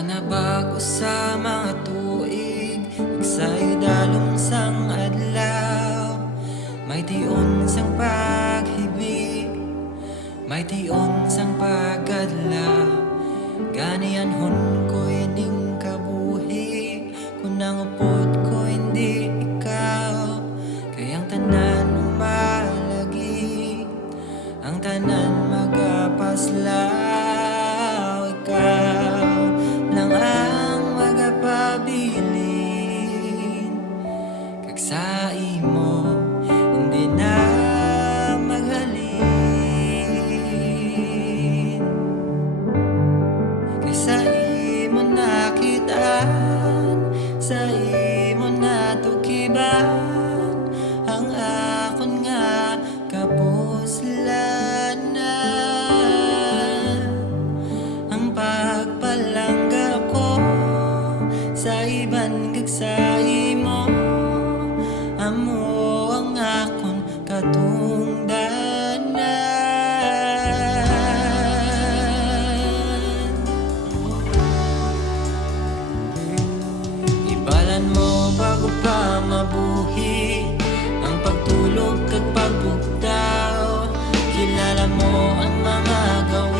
Nabago sa mga tuig, nagsa'y dalong sang adlaw. May tion sang paghibig, may tion sang paggadlaw. Ganianhon ko'y ning kabuhi, kung nangupod ko hindi ikaw. Kayang tanan malagi, ang tanan magapaslaw. Ikaw lang ang magapabilin, kag sa imo hindi na maghalin. Kay sa imo nakitaan, sa imo natukiban ang akon nga kapuslanan. Ang pagpalangga ko sa iban kag sa imo, amo ang akon katungdanan. Ibalan mo bago pa mabuhi ang pagtulog kag pagbugtaw. Kilala mo ang mga gawin